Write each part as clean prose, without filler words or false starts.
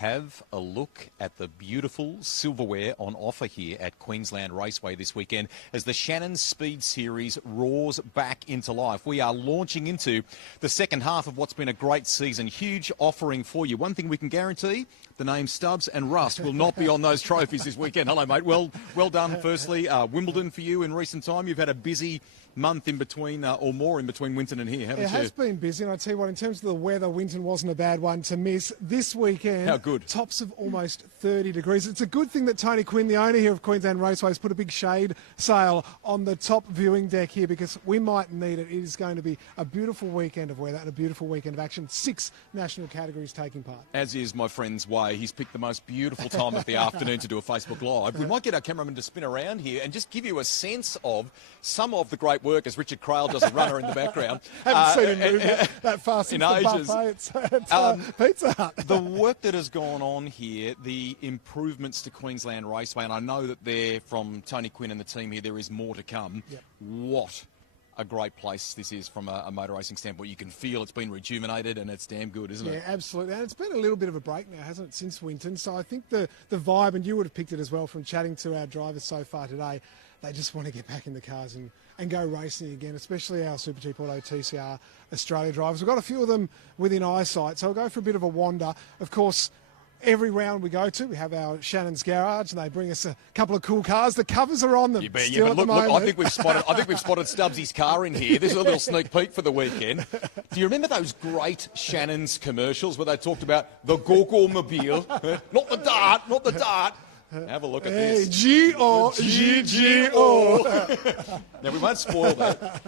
Have a look at the beautiful silverware on offer here at Queensland Raceway this weekend as the Shannons SpeedSeries roars back into life. We are launching into the second half of what's been a great season. Huge offering for you. One thing we can guarantee, the names Stubbs and Rust will not be on those trophies this weekend. Hello, mate. Well done, firstly. Wimbledon for you in recent time. You've had a busy month in between, or more in between Winton and here, haven't you? It has been busy, and I tell you what, in terms of the weather, Winton wasn't a bad one to miss. This weekend, how good? Tops of almost 30 degrees. It's a good thing that Tony Quinn, the owner here of Queensland Raceway, has put a big shade sail on the top viewing deck here because we might need it. It is going to be a beautiful weekend of weather and a beautiful weekend of action. 6 national categories taking part. As is my friend's way. He's picked the most beautiful time of the afternoon to do a Facebook Live. We might get our cameraman to spin around here and just give you a sense of some of the great work as Richard Craill does a runner in the background. Haven't seen him move that fast in ages. It's Pizza Hut. The work that has gone on here, the improvements to Queensland Raceway, and I know that there, from Tony Quinn and the team here, there is more to come. Yep. What a great place this is from a motor racing standpoint. You can feel it's been rejuvenated and it's damn good, isn't it? Yeah, absolutely. And it's been a little bit of a break now, hasn't it, since Winton? So I think the vibe, and you would have picked it as well from chatting to our drivers so far today, they just want to get back in the cars and go racing again, especially our Super Cheap Auto TCR Australia drivers. We've got a few of them within eyesight, so we'll go for a bit of a wander. Of course, every round we go to, we have our Shannons garage, and they bring us a couple of cool cars. The covers are on them. But look, I think we've spotted Stubbsy's car in here. This is a little sneak peek for the weekend. Do you remember those great Shannons commercials where they talked about the Go-Go-Mobile? Not the dart. Have a look at this. G-O-G-G-O. Now, we won't spoil that.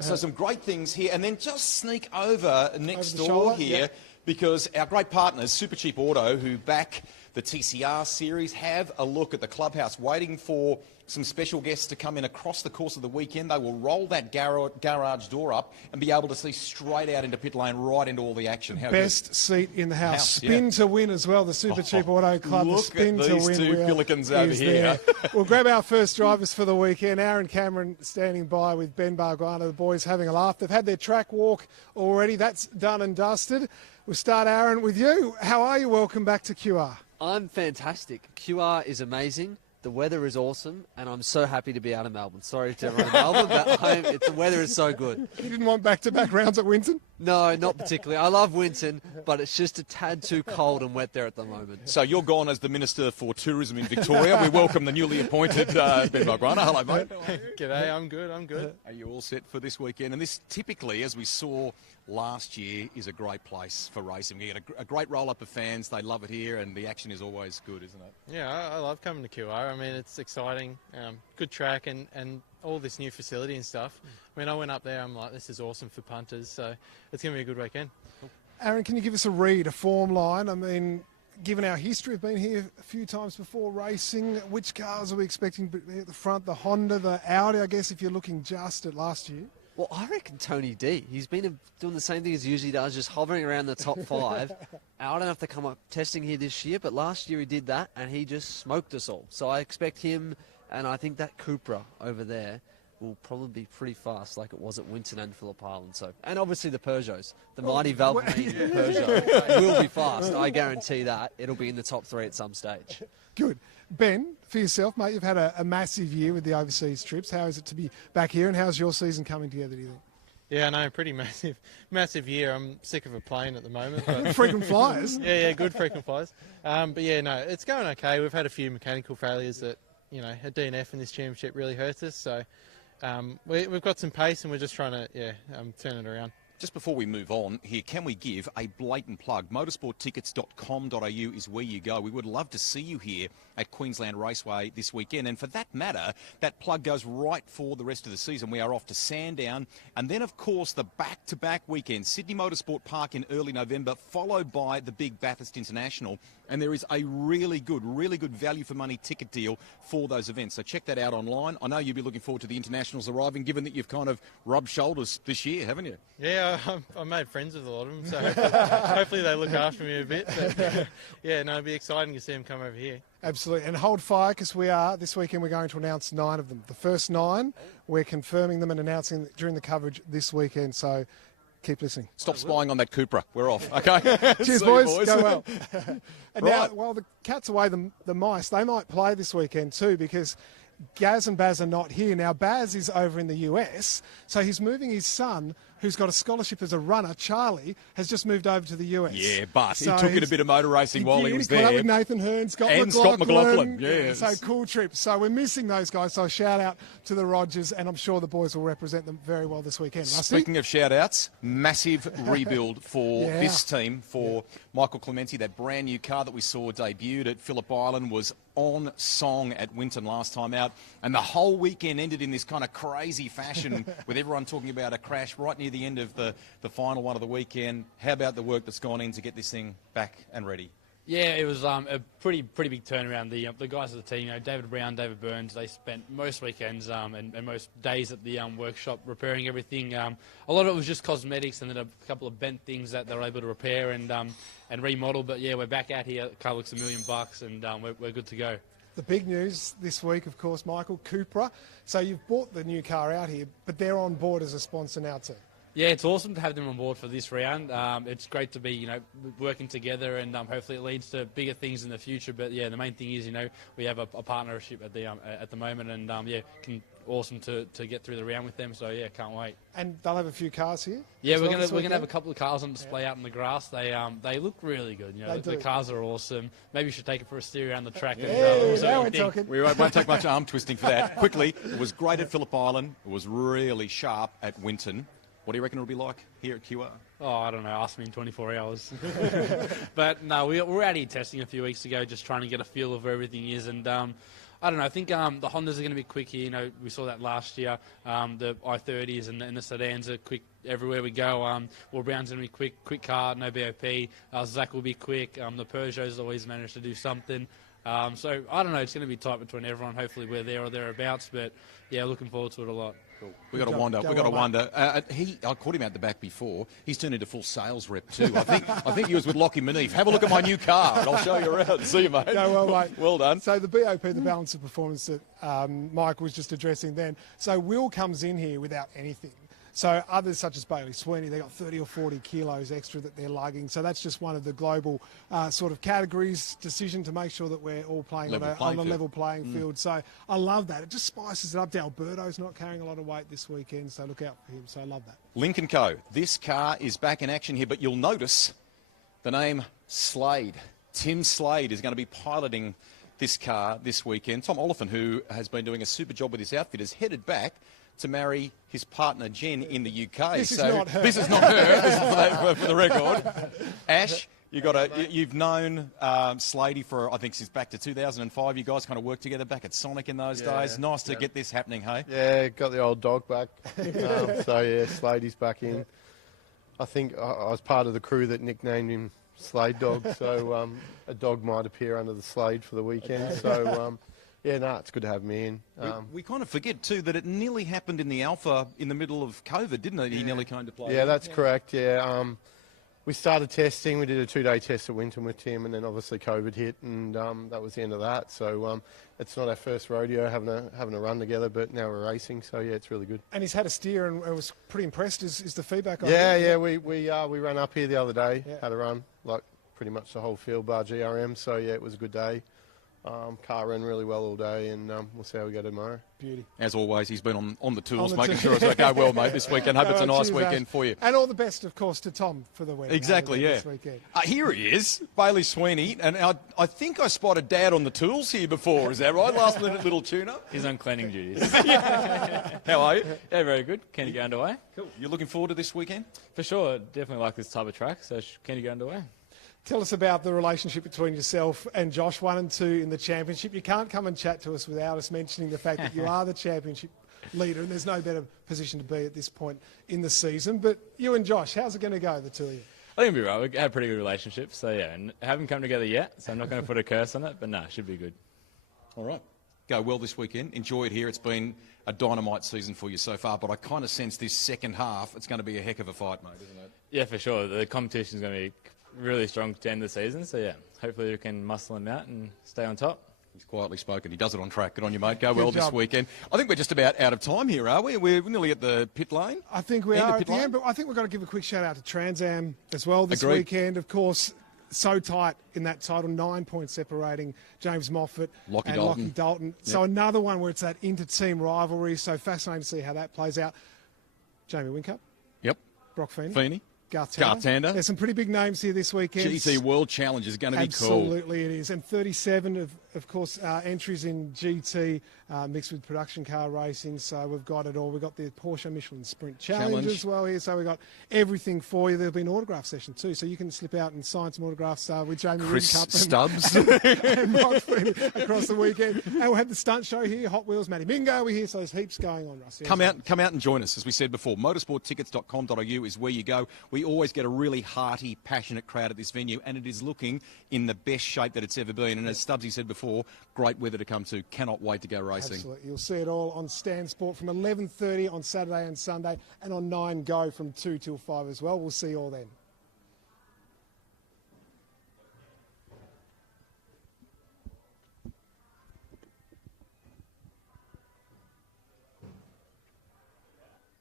So some great things here. And then just sneak over next door here, because our great partners, Super Cheap Auto, who back the TCR series, have a look at the clubhouse, waiting for some special guests to come in across the course of the weekend. They will roll that garage door up and be able to see straight out into pit lane, right into all the action. How Best good? Seat in the house. Spin to win as well, the Super Cheap Auto Club. Look the spin at these to win two Billikens over here. We'll grab our first drivers for the weekend. Aaron Cameron standing by with Ben Barguana. The boys having a laugh. They've had their track walk already. That's done and dusted. We'll start, Aaron, with you. How are you? Welcome back to QR. I'm fantastic. QR is amazing. The weather is awesome, and I'm so happy to be out of Melbourne. Sorry to everyone in Melbourne, but the weather is so good. You didn't want back-to-back rounds at Winton? No, not particularly. I love Winton, but it's just a tad too cold and wet there at the moment. So you're gone as the Minister for Tourism in Victoria. We welcome the newly appointed Ben Barguana. Hello, mate. G'day, I'm good. Are you all set for this weekend? And this typically, as we saw last year, is a great place for racing. We get a great roll-up of fans. They love it here, and the action is always good, isn't it? Yeah, I love coming to QR. I mean, it's exciting, good track, and all this new facility and stuff. I mean, I went up there, I'm like, this is awesome for punters, so it's going to be a good weekend. Aaron, can you give us a read, a form line? I mean, given our history of being here a few times before racing, which cars are we expecting at the front? The Honda, the Audi, I guess, if you're looking just at last year? Well, I reckon Tony D. He's been doing the same thing as he usually does, just hovering around the top 5. I don't have to come up testing here this year, but last year he did that, and he just smoked us all. So I expect him, and I think that Cupra over there will probably be pretty fast, like it was at Winton and Phillip Island. So, and obviously the Peugeots, the mighty Valkyrie Peugeot will be fast. I guarantee that it'll be in the top 3 at some stage. Good. Ben, for yourself, mate, you've had a massive year with the overseas trips. How is it to be back here, and how's your season coming together, do you think? Yeah, no, pretty massive year. I'm sick of a plane at the moment. But frequent flyers. Yeah, good frequent flyers. But yeah, no, it's going okay. We've had a few mechanical failures that, a DNF in this championship really hurts us. So we've got some pace, and we're just trying to, turn it around. Just before we move on here, can we give a blatant plug? Motorsporttickets.com.au is where you go. We would love to see you here at Queensland Raceway this weekend. And for that matter, that plug goes right for the rest of the season. We are off to Sandown. And then, of course, the back-to-back weekend, Sydney Motorsport Park in early November, followed by the big Bathurst International. And there is a really good value for money ticket deal for those events. So check that out online. I know you'll be looking forward to the internationals arriving, given that you've kind of rubbed shoulders this year, haven't you? Yeah, I made friends with a lot of them, so hopefully they look after me a bit. But, it'll be exciting to see them come over here. Absolutely. And hold fire, because this weekend we're going to announce 9 of them. The first 9, we're confirming them and announcing them during the coverage this weekend. So keep listening. Stop spying on that Cupra. We're off. Okay. Cheers, See you, boys. Go well. And now, Right. while the cat's away, the mice, they might play this weekend too, because Gaz and Baz are not here. Now, Baz is over in the US, so he's moving his son, who's got a scholarship as a runner. Charlie has just moved over to the US. Yeah, but So he took in a bit of motor racing while he was caught up there. with Nathan Hearn, Scott And Scott McLaughlin, yes. So cool trip. So we're missing those guys. So a shout out to the Rogers, and I'm sure the boys will represent them very well this weekend. Rusty? Speaking of shout-outs, massive rebuild for Yeah. this team, for Michael Clementi. That brand new car that we saw debuted at Phillip Island was on song at Winton last time out, and the whole weekend ended in this kind of crazy fashion with everyone talking about a crash right near the end of the final one of the weekend. How about the work that's gone in to get this thing back and ready? Yeah, it was a pretty big turnaround. The guys of the team, David Brown, David Burns, they spent most weekends and most days at the workshop repairing everything. A lot of it was just cosmetics, and then a couple of bent things that they were able to repair and remodel. But yeah, we're back out here. The car looks $1 million, and we're good to go. The big news this week, of course, Michael, Cupra. So you've bought the new car out here, but they're on board as a sponsor now too. Yeah, it's awesome to have them on board for this round. It's great to be, working together, and hopefully it leads to bigger things in the future. But yeah, the main thing is, we have a partnership at the moment, and awesome to get through the round with them. So yeah, can't wait. And they'll have a few cars here. Yeah, as we're well this gonna weekend? have a couple of cars on display out in the grass. They look really good. They The do. cars are awesome. Maybe you should take it for a steer around the track. Yeah, and, see now what we're you think. talking. We won't take much arm twisting for that. Quickly, it was great at Phillip Island. It was really sharp at Winton. What do you reckon it'll be like here at QR? Oh, I don't know. Ask me in 24 hours. But no, we were out here testing a few weeks ago, just trying to get a feel of where everything is. And I don't know. I think the Hondas are going to be quick here. We saw that last year. The i30s and the sedans are quick everywhere we go. Will Brown's going to be quick car, no BOP. Zach will be quick. The Peugeot's always managed to do something. So I don't know. It's going to be tight between everyone. Hopefully we're there or thereabouts. But yeah, looking forward to it a lot. We got to wonder. Go We got to on, wonder. I caught him out the back before. He's turned into full sales rep too. I think he was with Lockie Manif. Have a look at my new car, and I'll show you around. See you, mate. Go well, mate. Well done. So the BOP, the balance of performance that Mike was just addressing then. So Will comes in here without anything. So others such as Bailey Sweeney, they got 30 or 40 kilos extra that they're lugging. So that's just one of the global sort of categories decision to make sure that we're all playing on a level playing field. So I love that. It just spices it up. Alberto's not carrying a lot of weight this weekend, so look out for him. So I love that. Lincoln Co. This car is back in action here, but you'll notice the name Slade. Tim Slade is going to be piloting this car this weekend. Tom Oliphant, who has been doing a super job with his outfit, is headed back to marry his partner Jen in the UK. This is not her. This is not her. This is for the record. Ash, you've known Slady for, I think, since back to 2005. You guys kind of worked together back at Sonic in those days. Nice to get this happening, hey? Yeah, got the old dog back. So yeah, Slady's back in. I think I was part of the crew that nicknamed him Slade Dog. So a dog might appear under the Slade for the weekend. So. Yeah, it's good to have me in. We kind of forget, too, that it nearly happened in the Alpha in the middle of COVID, didn't it? He nearly came to play. Yeah, that's correct, yeah. We started testing. We did a 2-day test at Winton with Tim, and then obviously COVID hit, and that was the end of that. So it's not our first rodeo having a run together, but now we're racing, so yeah, it's really good. And he's had a steer and was pretty impressed. Is the feedback on Yeah, we ran up here the other day, Yeah. had a run, like pretty much the whole field bar GRM, so yeah, it was a good day. Car ran really well all day, and we'll see how we go tomorrow. Beauty. As always, he's been on the tools, On the making tools. sure it's going well, mate, this weekend. Hope it's a nice Cheers, weekend Ash. for you. And all the best, of course, to Tom for the wedding. Exactly, yeah. This weekend. Here he is, Bailey Sweeney, and I think I spotted Dad on the tools here before. Is that right? Last minute little tune-up. He's on cleaning duties. How are you? Yeah, very good. Keen to get underway. Cool. You looking forward to this weekend? For sure, definitely like this type of track, so keen to get underway. Tell us about the relationship between yourself and Josh, 1 and 2 in the championship. You can't come and chat to us without us mentioning the fact that you are the championship leader, and there's no better position to be at this point in the season. But you and Josh, how's it going to go, the two of you? I think it'll be right. We have a pretty good relationship, so yeah, and haven't come together yet, so I'm not going to put a curse on it, but it should be good. All right. Go well this weekend. Enjoy it here. It's been a dynamite season for you so far, but I kind of sense this second half, it's going to be a heck of a fight, mate, isn't it? Yeah, for sure. The competition's going to be really strong to end the season, so yeah, hopefully we can muscle them out and stay on top. He's quietly spoken. He does it on track. Good on you, mate. Go well Good this job. weekend. I think we're just about out of time here, are we? We're nearly at the pit lane. I think we End of are pit at the lane? end, but I think we've got to give a quick shout out to Trans Am as well this Agreed. weekend. Of course, so tight in that title, 9 points separating James Moffat Lockie and Dalton. Lockie Dalton. So another one where it's that inter-team rivalry. So fascinating to see how that plays out. Jamie Whincup, Yep. Brock Feeney, Feeney. Garth Garth Tander. Tander. There's some pretty big names here this weekend. GT World Challenge is going to be cool. Absolutely it is. And 37 of course, entries in GT mixed with production car racing. So we've got it all. We've got the Porsche Michelin Sprint Challenge as well here. So we've got everything for you. There'll be an autograph session too. So you can slip out and sign some autographs with Jamie Chris Whincup Stubbs. and Brock Feeney across the weekend. And we'll have the stunt show here, Hot Wheels, Matty Mingo. We're here, so there's heaps going on, Russ. Come out and join us, as we said before. Motorsporttickets.com.au is where you go. We always get a really hearty, passionate crowd at this venue, and it is looking in the best shape that it's ever been. And as Stubbsy said before, great weather to come to. Cannot wait to go racing. Absolutely. You'll see it all on Stan Sport from 11:30 on Saturday and Sunday, and on 9 Go from 2 till 5 as well. We'll see you all then.